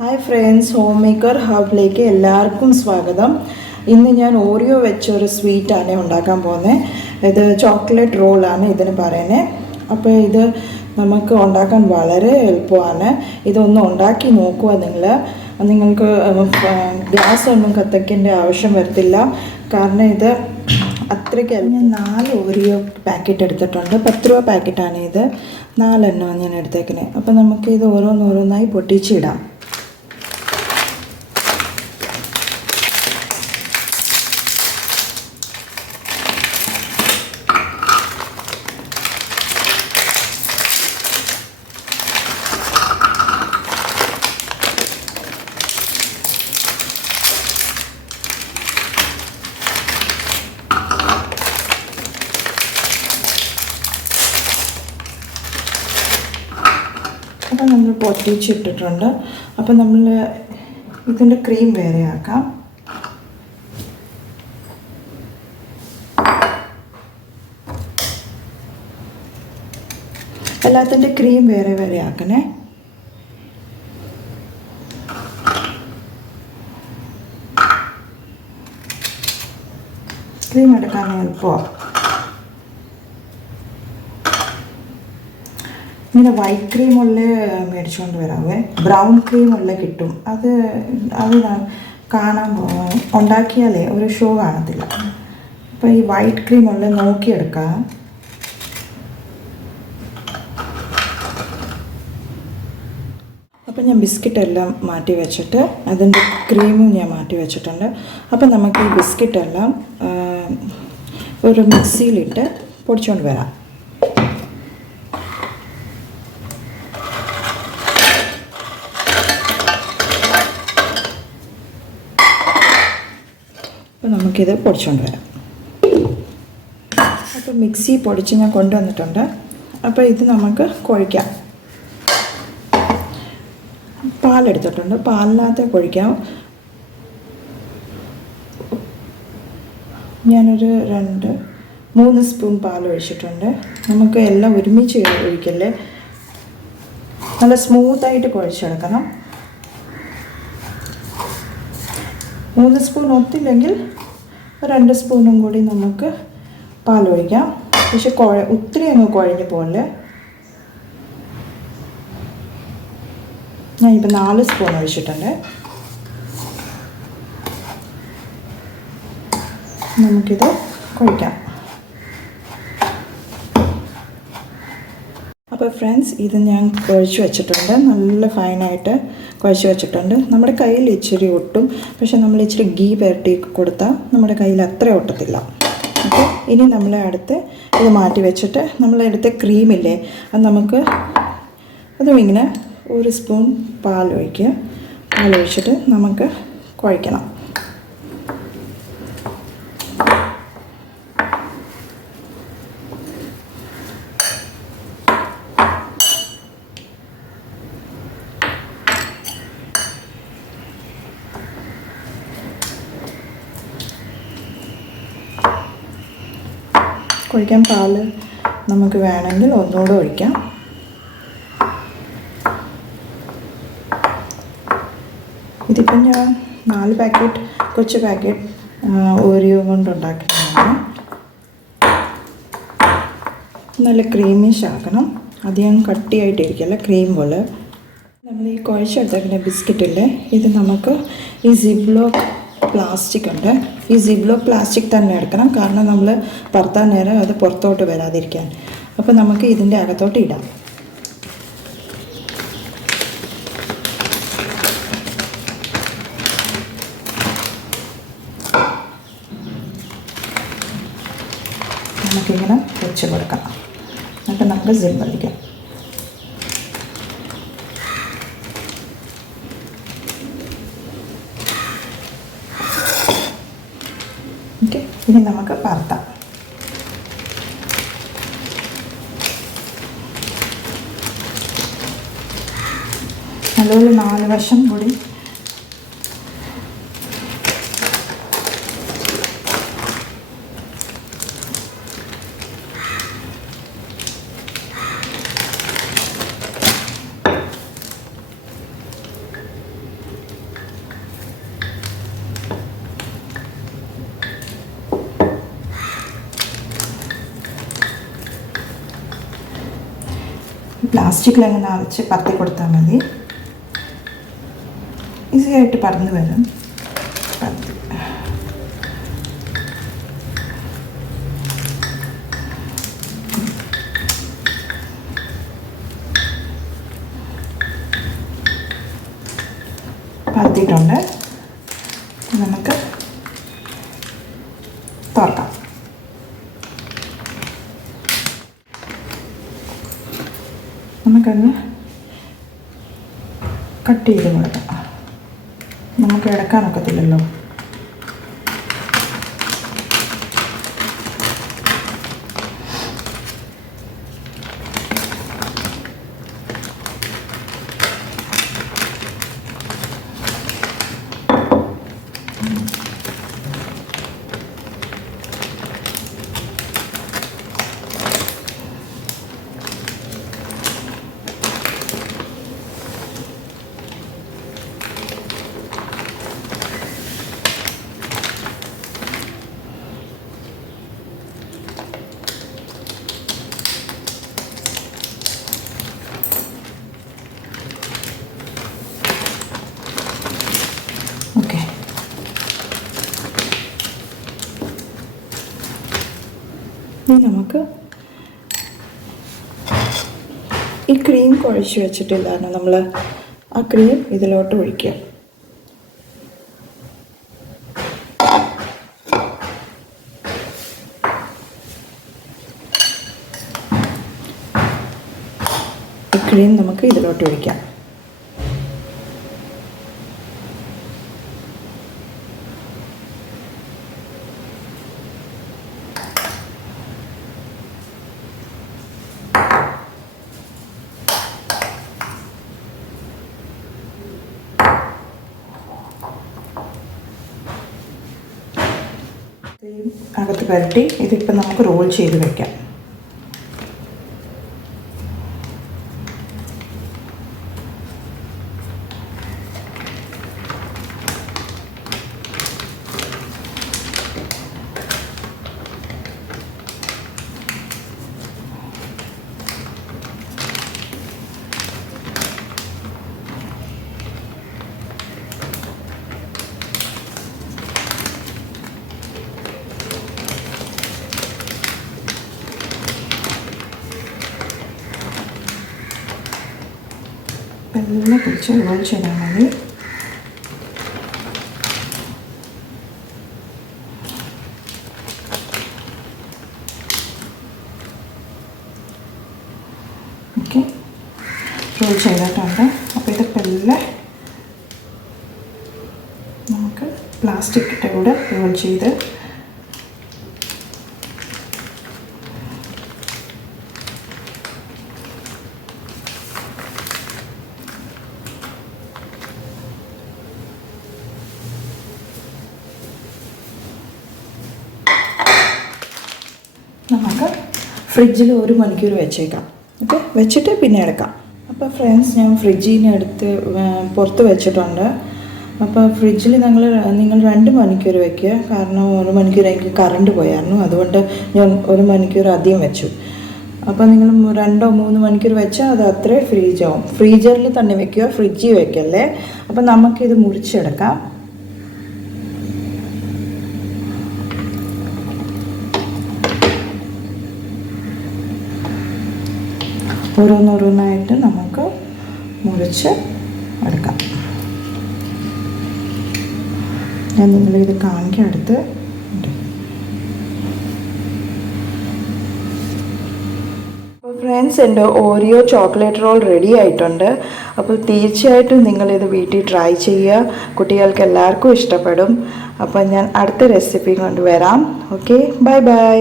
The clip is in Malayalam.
ഹായ് ഫ്രണ്ട്സ്, ഹോം മേക്കർ ഹബിലേക്ക് എല്ലാവർക്കും സ്വാഗതം. ഇന്ന് ഞാൻ ഓറിയോ വെച്ചൊരു സ്വീറ്റാണ് ഉണ്ടാക്കാൻ പോകുന്നത്. ഇത് ചോക്ലേറ്റ് റോളാണ് ഇതിന് പറയുന്നത്. അപ്പോൾ ഇത് നമുക്ക് ഉണ്ടാക്കാൻ വളരെ എളുപ്പമാണ്. ഇതൊന്ന് ഉണ്ടാക്കി നോക്കുക. നിങ്ങൾക്ക് ഗ്യാസ് ഒന്നും കത്തിക്കേണ്ട ആവശ്യം വരത്തില്ല. കാരണം ഇത് അത്രയ്ക്ക് ഞാൻ 4 ഓറിയോ പാക്കറ്റ് എടുത്തിട്ടുണ്ട്. 10 രൂപ പാക്കറ്റാണ് ഇത്. 4 എണ്ണമാണ് ഞാൻ എടുത്തേക്കുന്നത്. അപ്പോൾ നമുക്ക് ഇത് ഓരോന്നോരോന്നായി പൊട്ടിച്ചിടാം. അപ്പോൾ നമ്മൾ പൊട്ടിച്ചിട്ടിട്ടുണ്ട്. അപ്പോൾ നമ്മൾ ഇതിൻ്റെ ക്രീം വേറെ ആക്കാം. എല്ലാത്തിൻ്റെ ക്രീം വേറെ വേറെ ആക്കണേ. ക്രീം എടുക്കാൻ എളുപ്പമാണ്. ഇങ്ങനെ വൈറ്റ് ക്രീമുള്ള മേടിച്ചുകൊണ്ട് വരാവേ. ബ്രൗൺ ക്രീമുള്ള കിട്ടും. അത് കാണാൻ ഉണ്ടാക്കിയാലേ ഒരു ഷോ കാണത്തില്ല. അപ്പോൾ ഈ വൈറ്റ് ക്രീമുള്ള നോക്കിയെടുക്കാം. അപ്പോൾ ഞാൻ ബിസ്ക്കറ്റെല്ലാം മാറ്റി വെച്ചിട്ട് അതിൻ്റെ ക്രീമും ഞാൻ മാറ്റി വെച്ചിട്ടുണ്ട്. അപ്പോൾ നമുക്ക് ഈ ബിസ്ക്കറ്റെല്ലാം ഒരു മിക്സിയിലിട്ട് പൊടിച്ചുകൊണ്ട് വരാം. അപ്പോൾ നമുക്കിത് പൊടിച്ചുകൊണ്ട് വരാം. അപ്പോൾ മിക്സി പൊടിച്ച് ഞാൻ കൊണ്ടുവന്നിട്ടുണ്ട്. അപ്പോൾ ഇത് നമുക്ക് കുഴയ്ക്കാം. പാലെടുത്തിട്ടുണ്ട്. പാലിനകത്ത് കുഴയ്ക്കാം. ഞാനൊരു 2-3 സ്പൂൺ പാൽ ഒഴിച്ചിട്ടുണ്ട്. നമുക്ക് എല്ലാം ഒരുമിച്ച് ഒഴിക്കല്ലേ. നല്ല സ്മൂത്തായിട്ട് കുഴച്ചെടുക്കണം. 3 സ്പൂൺ ഒത്തില്ലെങ്കിൽ 2 സ്പൂണും കൂടി നമുക്ക് പാലൊഴിക്കാം. പക്ഷെ ഒത്തിരി അങ്ങ് കുഴഞ്ഞു പോലെ. ഞാൻ ഇപ്പം 4 സ്പൂൺ ഒഴിച്ചിട്ടുണ്ട്. നമുക്കിത് കുഴയ്ക്കാം. അപ്പോൾ ഫ്രണ്ട്സ്, ഇത് ഞാൻ കുഴച്ച് വെച്ചിട്ടുണ്ട്. നല്ല ഫൈനായിട്ട് കുഴച്ച് വെച്ചിട്ടുണ്ട്. നമ്മുടെ കയ്യിൽ ഇച്ചിരി ഒട്ടും. പക്ഷെ നമ്മൾ ഇച്ചിരി ഗീ പുരട്ടി കൊടുത്താൽ നമ്മുടെ കയ്യിൽ അത്ര ഒട്ടത്തില്ല. അപ്പോൾ ഇനി നമ്മൾ അടുത്ത് ഇത് മാറ്റി വെച്ചിട്ട് നമ്മളെടുത്ത ക്രീമില്ലേ, അത് നമുക്ക് അതും ഇങ്ങനെ 1 സ്പൂൺ പാലൊഴിക്കുക. പാലൊഴിച്ചിട്ട് നമുക്ക് കുഴയ്ക്കണം. കുഴിക്കാൻ പാല് നമുക്ക് വേണമെങ്കിൽ ഒന്നുകൂടെ ഒഴിക്കാം. ഇതിപ്പം ഞാൻ 4 പാക്കറ്റ് കൊച്ചു പാക്കറ്റ് ഓറിയോ കൊണ്ടുണ്ടാക്കുന്നതാണ്. നല്ല ക്രീമിഷ് ആക്കണം. അധികം കട്ടിയായിട്ടിരിക്കല്ല, ക്രീം പോലെ. നമ്മൾ ഈ കുഴച്ചെടുത്തേക്കുന്ന ബിസ്ക്കറ്റില്ലേ, ഇത് നമുക്ക് ഈ സിപ്ലോക്ക് പ്ലാസ്റ്റിക് ഉണ്ട്. ഈ സിപ്ലോക്ക് പ്ലാസ്റ്റിക് തന്നെ എടുക്കണം. കാരണം നമ്മൾ പറത്താൻ നേരം അത് പുറത്തോട്ട് വരാതിരിക്കാൻ. അപ്പോൾ നമുക്ക് ഇതിൻ്റെ അകത്തോട്ട് ഇടാം. നമുക്കിങ്ങനെ വെച്ച് കൊടുക്കാം. എന്നിട്ട് നമുക്ക് സിപ്പ് അടിക്കാം. ഓക്കെ, ഇനി നമുക്ക് പരത്താം. നല്ലൊരു 4 വശം കൂടി പ്ലാസ്റ്റിക്കിൽ അങ്ങനെ നിറച്ച് പരത്തി കൊടുത്താൽ മതി. ഈസി ആയിട്ട് പറന്ന് വരും. പരത്തിയിട്ടുണ്ട്. നമുക്ക് തുറക്കാം. നമുക്കത് കട്ട് ചെയ്ത് കൊടുക്കാം. നമുക്ക് എടുക്കാൻ ഒക്കത്തില്ലല്ലോ. ഓക്കെ, ഇനി നമുക്ക് ഈ ക്രീം കുഴച്ച് വെച്ചിട്ടില്ലാണ് നമ്മൾ ആ ക്രീം ഇതിലോട്ട് ഒഴിക്കുക. ഈ ക്രീം നമുക്ക് ഇതിലോട്ട് ഒഴിക്കാം. അകത്ത് പുരട്ടി ഇതിപ്പോൾ നമുക്ക് റോൾ ചെയ്ത് വയ്ക്കാം. എല്ലാം പിടിച്ച് റോൾ ചെയ്താൽ മതി. ഓക്കെ, റോൾ ചെയ്തിട്ടുണ്ട്. അപ്പോൾ ഇതൊക്കെ എല്ലാം നമുക്ക് പ്ലാസ്റ്റിക്കിൻ്റെ കൂടെ റോൾ ചെയ്ത് നമുക്ക് ഫ്രിഡ്ജിൽ 1 മണിക്കൂർ വെച്ചേക്കാം. ഓക്കെ, വെച്ചിട്ട് പിന്നെ എടുക്കാം. അപ്പോൾ ഫ്രണ്ട്സ്, ഞാൻ ഫ്രിഡ്ജിൽ നിന്ന് എടുത്ത് പുറത്ത് വെച്ചിട്ടുണ്ട്. അപ്പോൾ ഫ്രിഡ്ജിൽ നിങ്ങൾ 2 മണിക്കൂർ വയ്ക്കുക. കാരണം 1 മണിക്കൂർ എനിക്ക് കറണ്ട് പോയായിരുന്നു, അതുകൊണ്ട് ഞാൻ 1 മണിക്കൂർ അധികം വെച്ചു. അപ്പോൾ നിങ്ങൾ 2-3 മണിക്കൂർ വെച്ചാൽ അത് അത്രയും ഫ്രീസ് ആവും. ഫ്രീസറിൽ തന്നെ വെക്കുക, ഫ്രിഡ്ജിൽ വെക്കല്ലേ. അപ്പോൾ നമുക്കിത് മുറിച്ചെടുക്കാം. ഓരോന്നോരോന്നായിട്ട് നമുക്ക് മുറിച്ച് എടുക്കാം. ഞാൻ നിങ്ങളിത് കാണിക്കാൻ എടുത്ത്. അപ്പോൾ ഫ്രണ്ട്സ്, എൻ്റെ ഓറിയോ ചോക്ലേറ്റ് റോൾ റെഡി ആയിട്ടുണ്ട്. അപ്പോൾ തീർച്ചയായിട്ടും നിങ്ങളിത് വീട്ടിൽ ട്രൈ ചെയ്യുക. കുട്ടികൾക്ക് എല്ലാവർക്കും ഇഷ്ടപ്പെടും. അപ്പോൾ ഞാൻ അടുത്ത റെസിപ്പി കൊണ്ട് വരാം. Okay, bye bye.